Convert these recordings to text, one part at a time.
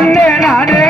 வந்த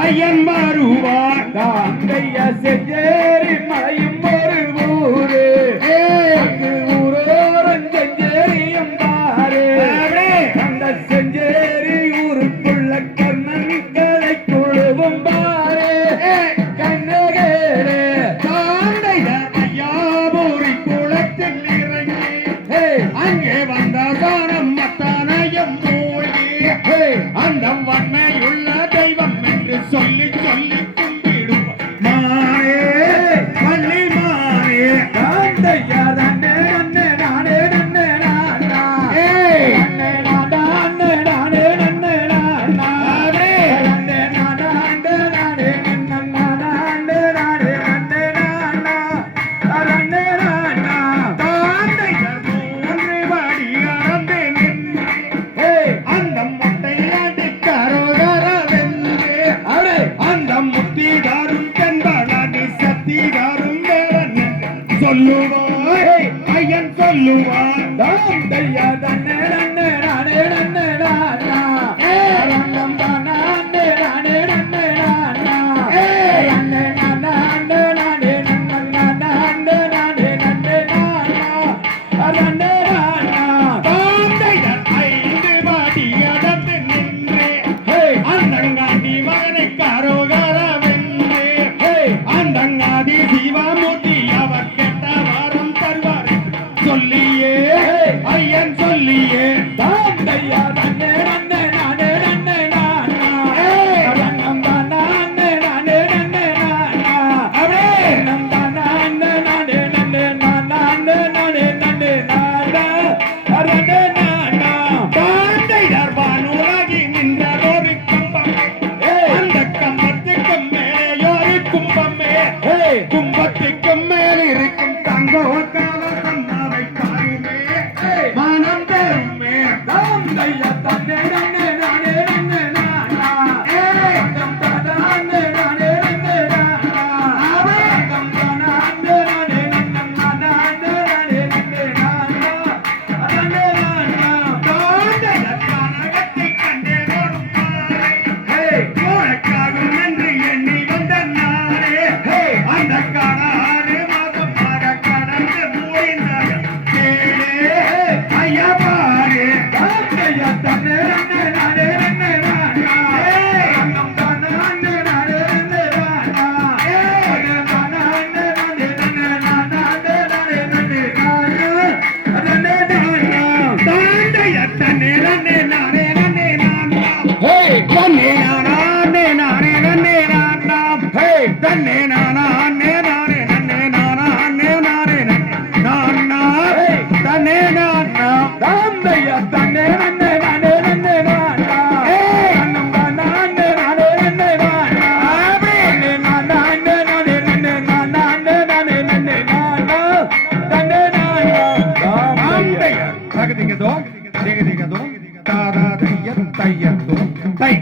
அயன் மறுவார் தான் கைய செஞ்சேரி மலை சொல்லுவார் ஐயன் சொல்லுவார் தாம் தையா தன்னை பட்டிக்கும் மேல் இருக்கும் தங்க ஒட்டாத தன்னாவை தாயுமே மனம் தருமே தந்தையா தன்னை நன்னே நானே நன்னே நானா. தந்தம் ததா அன்னே நானே நன்னே நானா. தந்தம் தனா அன்னே நானே நன்னம் நானா. தைக்க திகதோ திக திகதோ தாரா தைய தையத்தோ தை